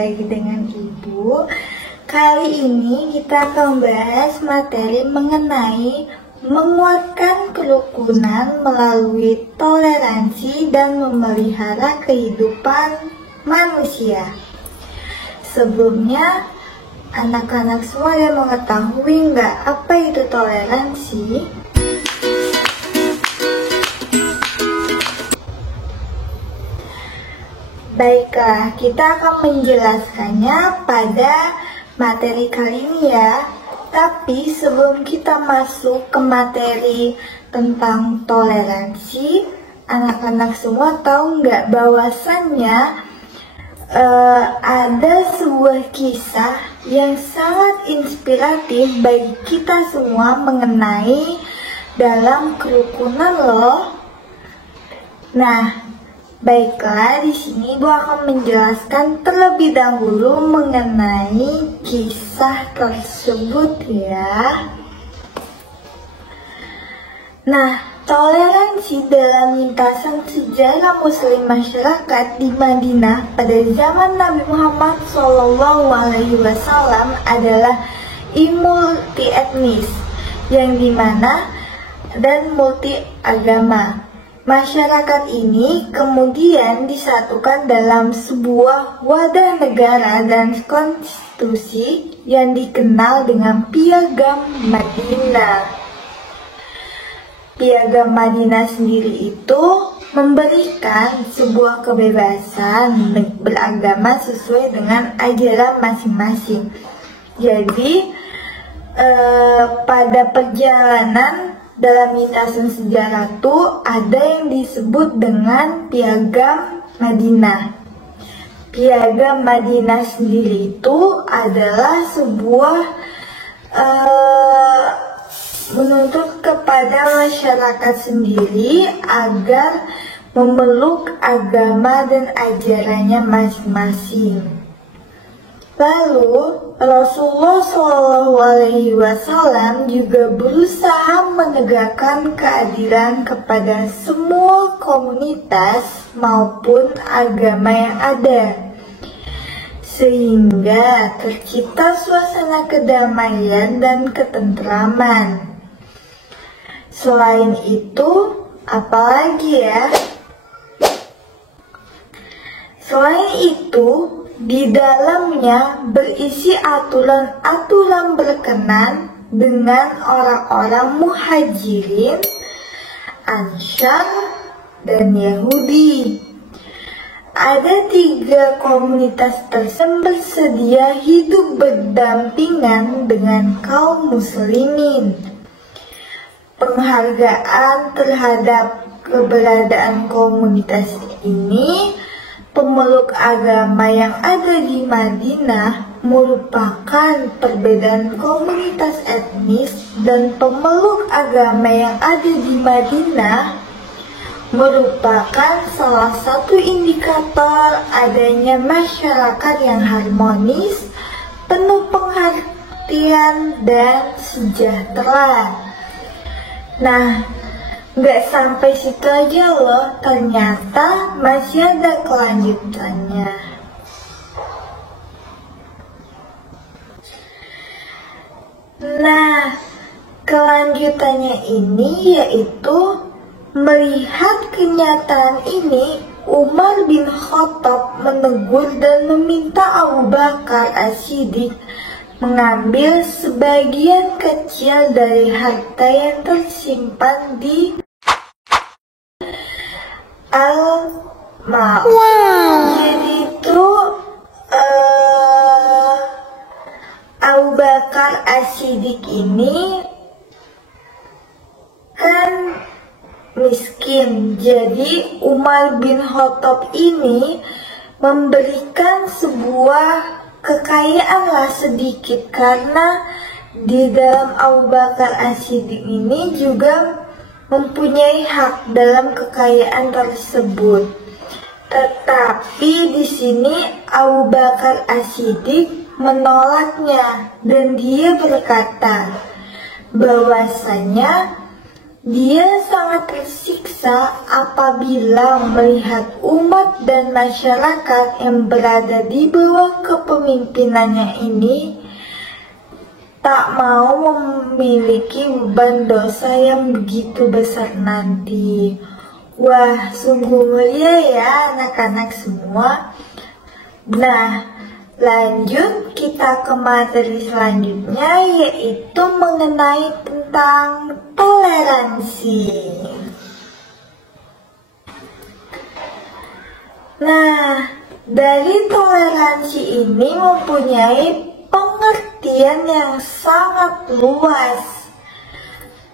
lagi dengan Ibu. Kali ini kita akan membahas materi mengenai menguatkan kerukunan melalui toleransi dan memelihara kehidupan manusia. Sebelumnya, anak-anak semua yang mengetahui nggak apa itu toleransi? Baiklah, kita akan menjelaskannya pada materi kali ini ya. Tapi sebelum kita masuk ke materi tentang toleransi, anak-anak semua tahu nggak bahwasannya ada sebuah kisah yang sangat inspiratif bagi kita semua mengenai dalam kerukunan loh. Nah, baiklah, di sini Ibu akan menjelaskan terlebih dahulu mengenai kisah tersebut ya. Nah, toleransi dalam lintasan sejarah Muslim masyarakat di Madinah pada zaman Nabi Muhammad SAW adalah multi etnis yang dimana dan multi agama. Masyarakat ini kemudian disatukan dalam sebuah wadah negara dan konstitusi yang dikenal dengan Piagam Madinah. Piagam Madinah sendiri itu memberikan sebuah kebebasan beragama sesuai dengan ajaran masing-masing. Jadi pada perjalanan dalam lintasan sejarah itu ada yang disebut dengan Piagam Madinah. Piagam Madinah sendiri itu adalah sebuah menuntut kepada masyarakat sendiri agar memeluk agama dan ajarannya masing-masing. Lalu Rasulullah SAW juga berusaha menegakkan keadilan kepada semua komunitas maupun agama yang ada, sehingga tercipta suasana kedamaian dan ketentraman. Selain itu, apalagi ya? Selain itu, di dalamnya berisi aturan-aturan berkenan dengan orang-orang Muhajirin, Ansar, dan Yahudi. Ada 3 komunitas tersebut bersedia hidup berdampingan dengan kaum muslimin. Penghargaan terhadap keberadaan komunitas ini, pemeluk agama yang ada di Madinah merupakan perbedaan komunitas etnis, dan pemeluk agama yang ada di Madinah merupakan salah satu indikator adanya masyarakat yang harmonis, penuh pengertian dan sejahtera. Nah, nggak sampai situ aja loh, ternyata masih ada kelanjutannya. Nah, kelanjutannya ini yaitu melihat kenyataan ini, Umar bin Khattab menegur dan meminta Abu Bakar As-Siddiq mengambil sebagian kecil dari harta yang tersimpan di Al-Mal. Jadi itu Abu Bakar As-Siddiq ini kan miskin. Jadi Umar bin Khattab ini memberikan sebuah kekayaan lah sedikit, karena di dalam Abu Bakar As-Siddiq ini juga mempunyai hak dalam kekayaan tersebut. Tetapi di sini Abu Bakar As-Siddiq menolaknya, dan dia berkata bahwasanya Dia sangat tersiksa apabila melihat umat dan masyarakat yang berada di bawah kepemimpinannya ini tak mau memiliki beban dosa yang begitu besar nanti. Wah, sungguh mulia ya anak-anak semua. Nah, lanjut kita ke materi selanjutnya, yaitu mengenai tentang toleransi. Nah, dari toleransi ini mempunyai pengertian yang sangat luas.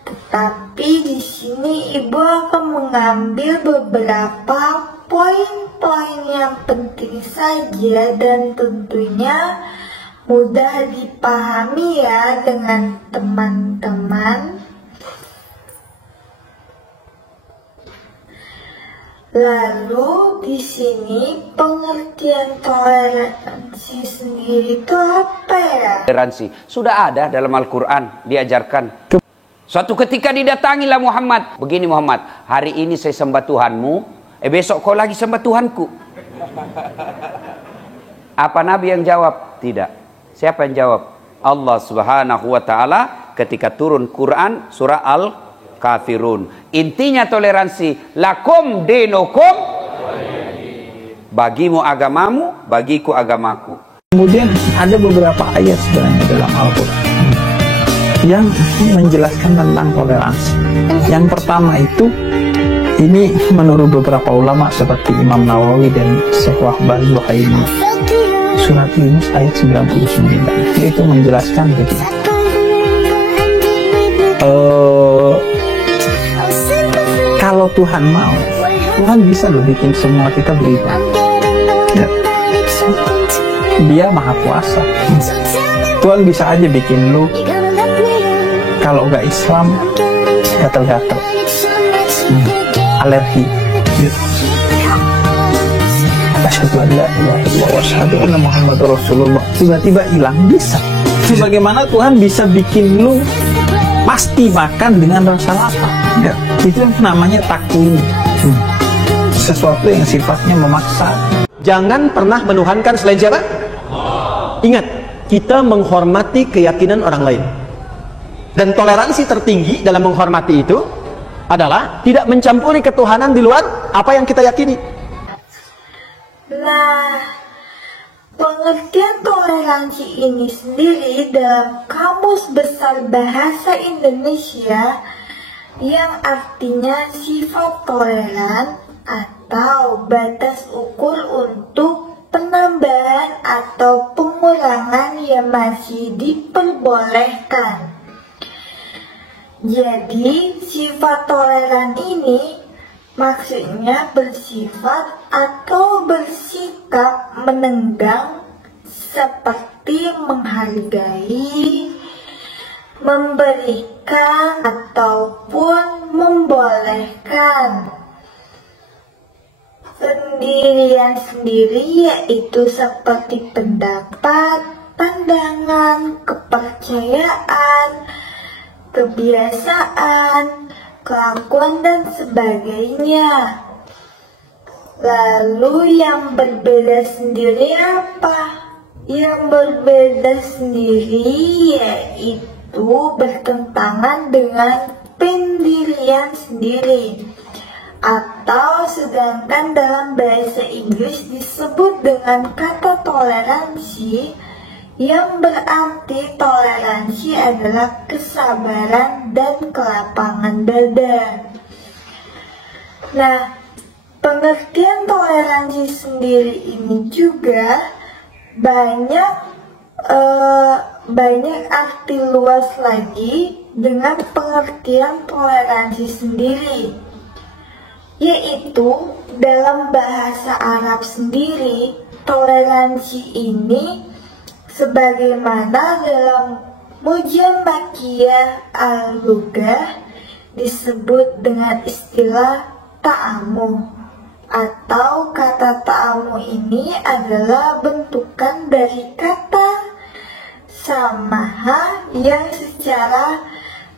Tetapi di sini Ibu akan mengambil beberapa poin-poin yang penting saja dan tentunya mudah dipahami ya dengan teman-teman. Lalu di sini pengertian toleransi sendiri itu apa ya? Toleransi sudah ada dalam Al-Quran, diajarkan. Suatu ketika didatangilah Muhammad. Begini Muhammad, hari ini saya sembah Tuhanmu, besok kau lagi sembah Tuhanku. Apa Nabi yang jawab? Tidak. Siapa yang jawab? Allah Subhanahu wa ta'ala ketika turun Quran surah Al-Kafirun. Intinya toleransi. Lakum dinukum, bagimu agamamu, bagiku agamaku. Kemudian ada beberapa ayat sebenarnya dalam Al-Quran yang menjelaskan tentang toleransi. Yang pertama itu, ini menurut beberapa ulama seperti Imam Nawawi dan Syekh Wahbah Zuhaimi, surat Yunus ayat 99, yaitu menjelaskan begini. Kalau Tuhan mau, Tuhan bisa loh bikin semua kita beriman. Ya. Dia maha kuasa. Tuhan bisa aja bikin lu kalau gak Islam gatal-gatal, alergi. Asyhadu an la ilaha illallah wa asyhadu anna Muhammadar Rasulullah, tiba-tiba hilang. Bisa. Sebagaimana Tuhan bisa bikin lu pasti makan dengan rasa lapar. Ya. Itu namanya taklid. Sesuatu yang sifatnya memaksa. Jangan pernah menuhankan selain siapa? Ingat, kita menghormati keyakinan orang lain. Dan toleransi tertinggi dalam menghormati itu adalah tidak mencampuri ketuhanan di luar apa yang kita yakini. Nah, pengertian toleransi ini sendiri dalam Kamus Besar Bahasa Indonesia yang artinya sifat toleran atau batas ukur untuk penambahan atau pengurangan yang masih diperbolehkan. Jadi, sifat toleran ini maksudnya bersifat atau bersikap menenggang seperti menghargai, memberikan, ataupun membolehkan. Pendirian sendiri yaitu seperti pendapat, pandangan, kepercayaan, kebiasaan, kelakuan, dan sebagainya. Lalu yang berbeda sendiri apa? Yang berbeda sendiri yaitu bertentangan dengan pendirian sendiri. Atau sedangkan dalam bahasa Inggris disebut dengan kata toleransi, yang berarti toleransi adalah kesabaran dan kelapangan dada. Nah, pengertian toleransi sendiri ini juga banyak arti luas lagi dengan pengertian toleransi sendiri, yaitu dalam bahasa Arab sendiri toleransi ini sebagaimana dalam Mujamakiyah Al-Lughah disebut dengan istilah ta'amuh, atau kata ta'amuh ini adalah bentukan dari kata samaha yang secara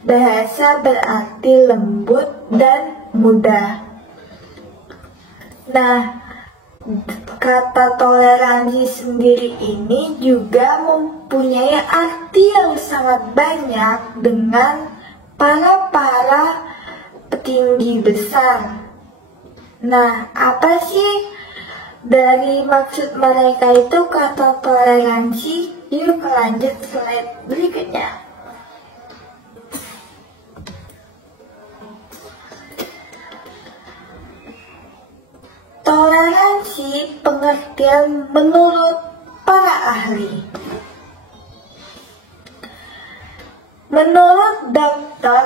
bahasa berarti lembut dan mudah. Nah, kata toleransi sendiri ini juga mempunyai arti yang sangat banyak dengan para petinggi besar. Nah, apa sih dari maksud mereka itu kata toleransi? Yuk lanjut slide berikutnya. Toleransi pengertian menurut para ahli. Menurut Dr.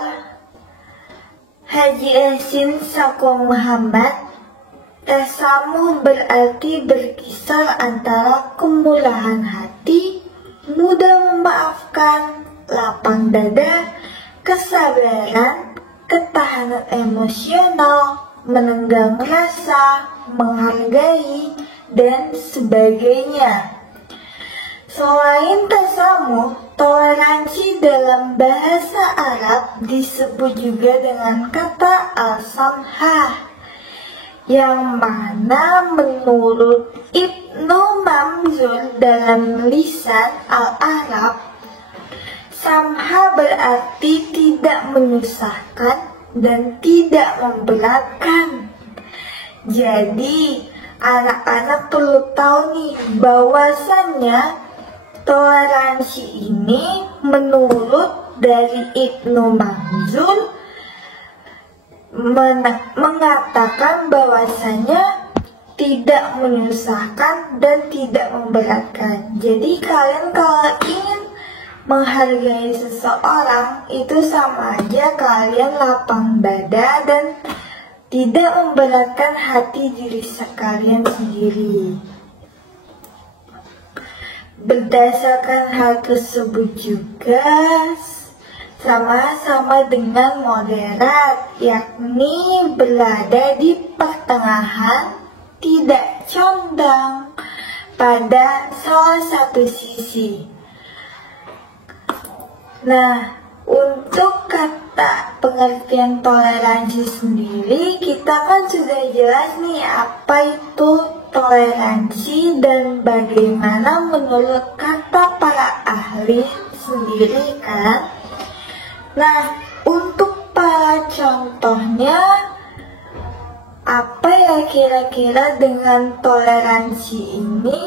Haji Yasin Sako Muhammad, tasamuh berarti berkisar antara kemurahan hati, mudah memaafkan, lapang dada, kesabaran, ketahanan emosional, menenggang rasa, menghargai, dan sebagainya. Selain tasamuh, toleransi dalam bahasa Arab disebut juga dengan kata al-samhah, yang mana menurut Ibnu Mamzul dalam lisan al-Arab, samha berarti tidak menyusahkan dan tidak memberatkan. Jadi anak-anak perlu tahu nih bahwasannya toleransi ini menurut dari Ibnu Mamzul mengatakan bahwasanya tidak menyusahkan dan tidak memberatkan. Jadi kalian kalau ingin menghargai seseorang itu sama aja kalian lapang dada dan tidak memberatkan hati diri sekalian sendiri. Berdasarkan hal tersebut juga sama-sama dengan moderat, yakni berada di pertengahan, tidak condong pada salah satu sisi. Nah, untuk kata pengertian toleransi sendiri, kita kan sudah jelas nih apa itu toleransi dan bagaimana menurut kata para ahli sendiri kan. Nah, untuk para contohnya, apa ya kira-kira dengan toleransi ini?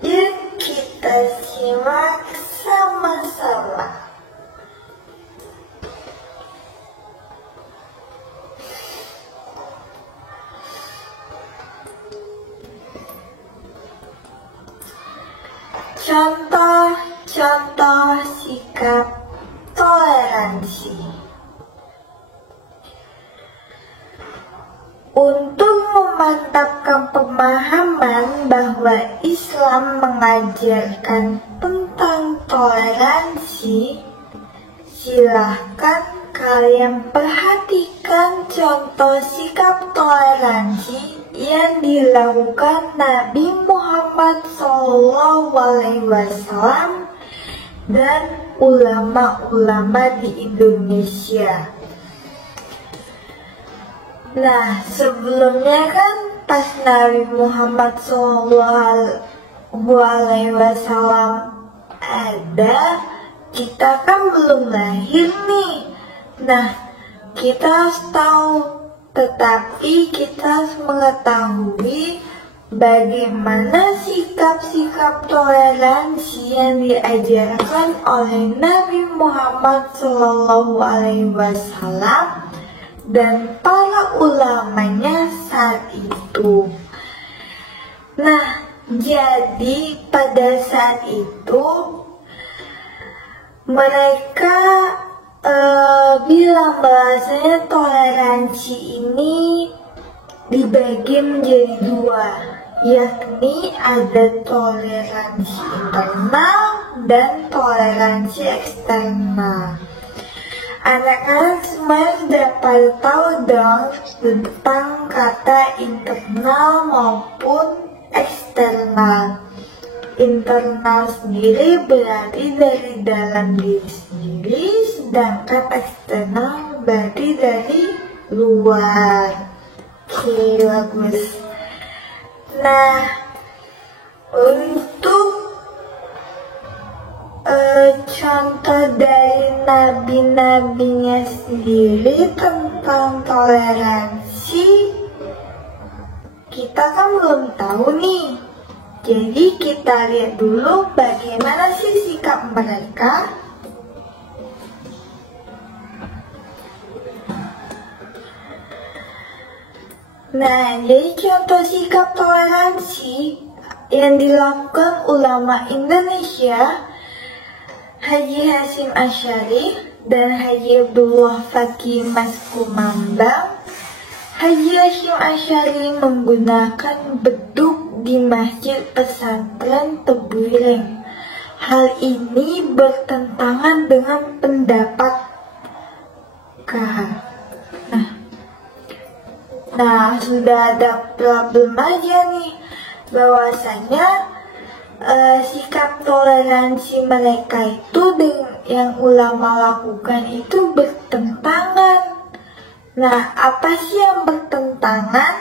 Yuk kita simak sama-sama. Contoh sikap toleransi. Untuk memantapkan pemahaman bahwa Islam mengajarkan tentang toleransi, silahkan kalian perhatikan contoh sikap toleransi yang dilakukan Nabi Muhammad SAW dan ulama-ulama di Indonesia. Nah, sebelumnya kan pas Nabi Muhammad SAW ada, kita kan belum lahir nih. Nah, kita harus tahu, tetapi kita harus mengetahui bagaimana sikap-sikap toleransi yang diajarkan oleh Nabi Muhammad SAW dan para ulamanya saat itu. Nah, jadi pada saat itu mereka bilang bahasanya toleransi ini dibagi menjadi dua, yakni ada toleransi internal dan toleransi eksternal. Anak-anak semua sudah pada tahu dong tentang kata internal maupun eksternal. internal sendiri berarti dari dalam diri sendiri, sedangkan eksternal berarti dari luar. Oke, bagus. Nah, untuk contoh dari nabi-nabinya sendiri tentang toleransi, kita kan belum tahu nih. Jadi kita lihat dulu bagaimana sih sikap mereka. Nah, jadi contoh sikap toleransi yang dilakukan ulama Indonesia, Haji Hasyim Asy'ari dan Haji Abdullah Fakih Mas Kumambang. Haji Hasyim Asy'ari menggunakan beduk di Masjid Pesantren Tebuireng. Hal ini bertentangan dengan pendapat KH. Nah, sudah ada problem aja nih, bahwasanya sikap toleransi mereka itu dengan yang ulama lakukan itu bertentangan. Nah, apa sih yang bertentangan?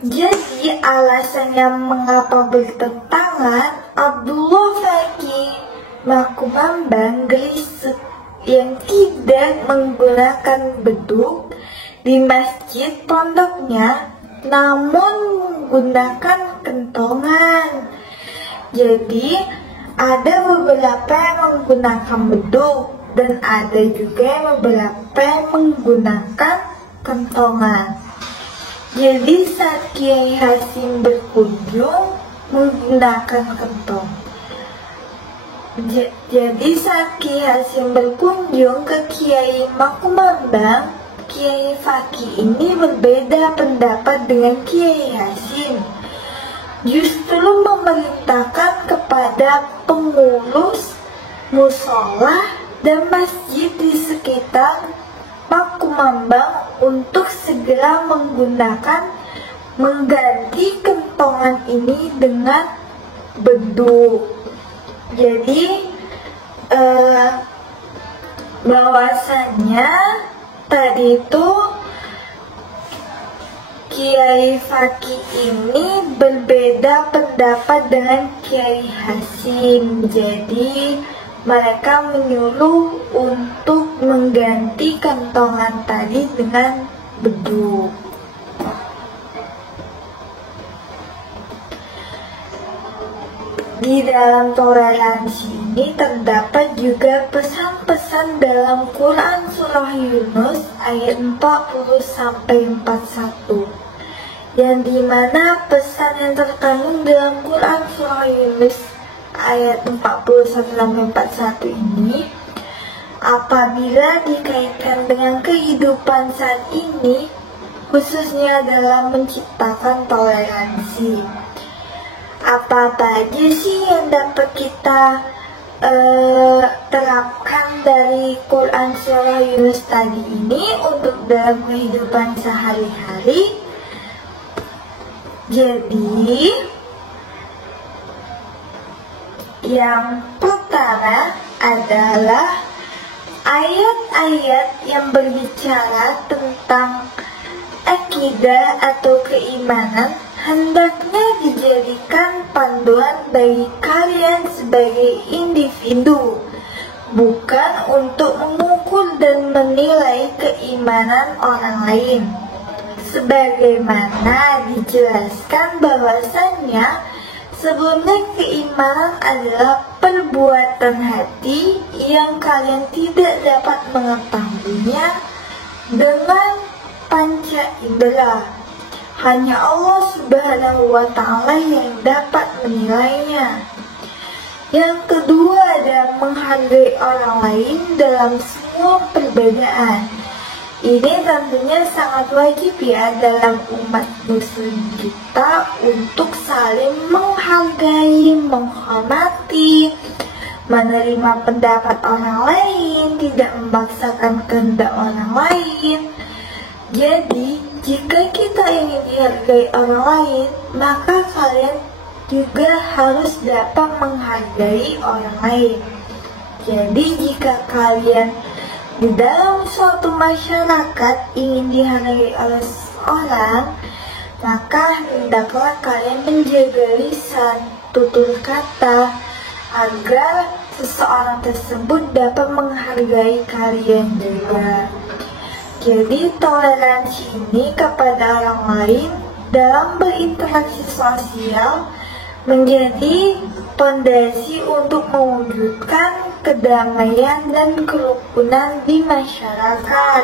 Jadi alasannya mengapa bertentangan, Abdullah Fakih Kumambang yang tidak menggunakan beduk di masjid pondoknya, namun menggunakan kentongan. Jadi ada beberapa yang menggunakan beduk dan ada juga yang beberapa yang menggunakan kentongan. Jadi saat Kiai Hasyim berkunjung menggunakan kentong. Jadi saat Kiai Hasyim berkunjung ke Kiai Kumambang, Kiai Fakih ini berbeda pendapat dengan Kiai Hasyim. Justru memerintahkan kepada pengurus musola dan masjid di sekitar Kumambang untuk segera mengganti kentongan ini dengan beduk. Jadi bahwasannya tadi itu Kiai Fakih ini berbeda pendapat dengan Kiai Hasyim. Jadi mereka menyuruh untuk mengganti kentongan tadi dengan beduk. Di dalam toleransi ini terdapat juga pesan-pesan dalam Quran Surah Yunus ayat 40-41, yang dimana pesan yang terkandung dalam Quran Surah Yunus ayat 41-41 ini apabila dikaitkan dengan kehidupan saat ini, khususnya dalam menciptakan toleransi. Apa aja sih yang dapat kita terapkan dari Quran Surah Yunus tadi ini untuk dalam kehidupan sehari-hari? Jadi yang pertama adalah ayat-ayat yang berbicara tentang akidah atau keimanan hendaknya dijadikan panduan bagi kalian sebagai individu, bukan untuk mengukur dan menilai keimanan orang lain. Sebagaimana dijelaskan bahwasannya sebelumnya keimanan adalah perbuatan hati yang kalian tidak dapat mengetahuinya dengan panca indera. Hanya Allah Subhanahu wa Ta'ala yang dapat menilainya. Yang kedua adalah menghargai orang lain dalam semua perbedaan. Ini tentunya sangat wajib ya dalam umat muslim kita untuk saling menghargai, menghormati, menerima pendapat orang lain, tidak memaksakan kehendak orang lain. Jadi Jika kita ingin dihargai orang lain, maka kalian juga harus dapat menghargai orang lain. Jadi jika kalian di dalam suatu masyarakat ingin dihargai oleh seseorang, maka hendaklah kalian menjaga lisan, tutur kata, agar seseorang tersebut dapat menghargai kalian juga. Jadi toleransi ini kepada orang lain dalam berinteraksi sosial menjadi fondasi untuk mewujudkan kedamaian dan kerukunan di masyarakat.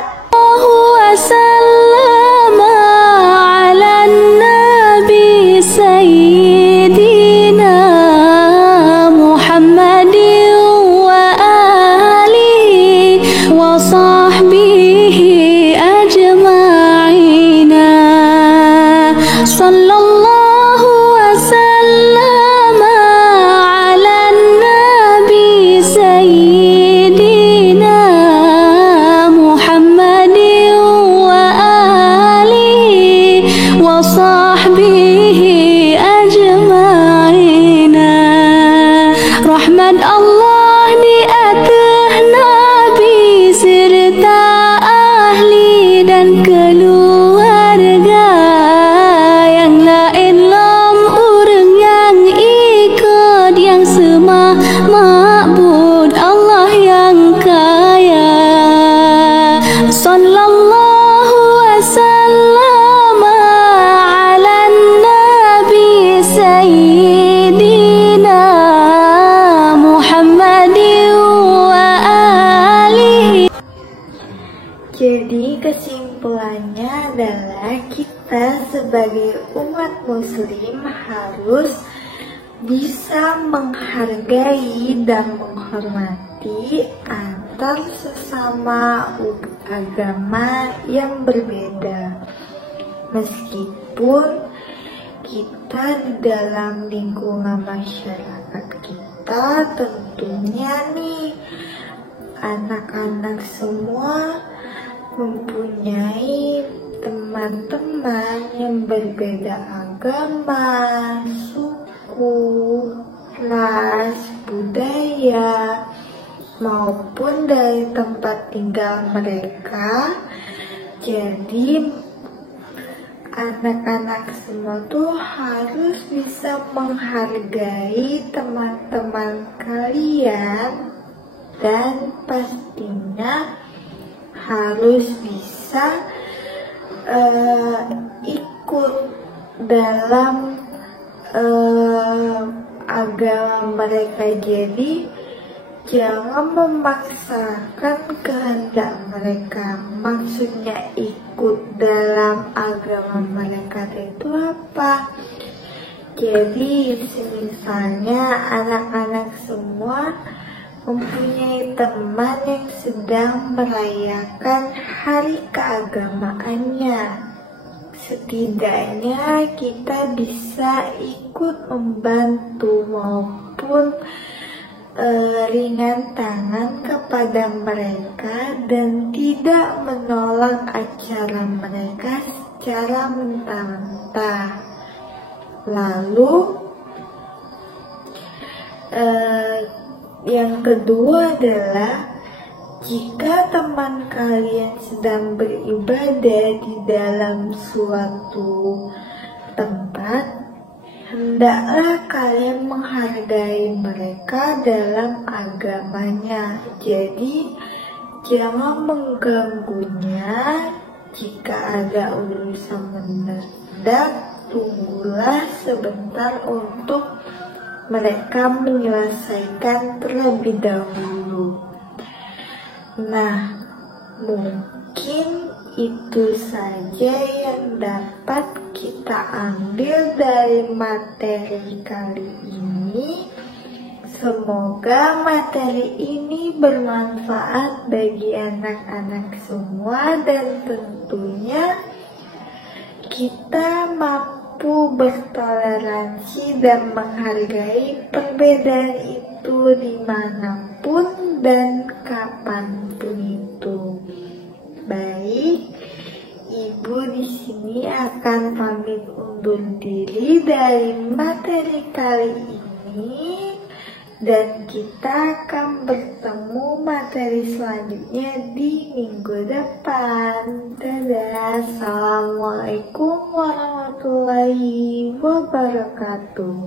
Jadi kesimpulannya adalah kita sebagai umat muslim harus bisa menghargai dan menghormati antar sesama agama yang berbeda. Meskipun kita di dalam lingkungan masyarakat kita tentunya nih anak-anak semua mempunyai teman-teman yang berbeda agama, suku, ras, budaya, maupun dari tempat tinggal mereka. Jadi anak-anak semua tuh harus bisa menghargai teman-teman kalian dan pastinya harus bisa ikut dalam agama mereka. Jadi jangan memaksakan kehendak mereka. Maksudnya ikut dalam agama mereka itu apa? Jadi misalnya anak-anak semua mempunyai teman yang sedang merayakan hari keagamaannya. Setidaknya kita bisa ikut membantu maupun ringan tangan kepada mereka dan tidak menolak acara mereka secara mentah-mentah. Lalu yang kedua adalah jika teman kalian sedang beribadah di dalam suatu tempat, hendaklah kalian menghargai mereka dalam agamanya. Jadi jangan mengganggunya. Jika ada urusan mendadak, tunggulah sebentar untuk mereka menyelesaikan terlebih dahulu. Nah, mungkin itu saja yang dapat kita ambil dari materi kali ini. Semoga materi ini bermanfaat bagi anak-anak semua dan tentunya kita mampu bertoleransi dan menghargai perbedaan itu dimanapun dan kapanpun itu. Baik, Ibu di sini dari materi kali ini, dan kita akan bertemu materi selanjutnya di minggu depan. Dadah, assalamualaikum warahmatullahi wabarakatuh.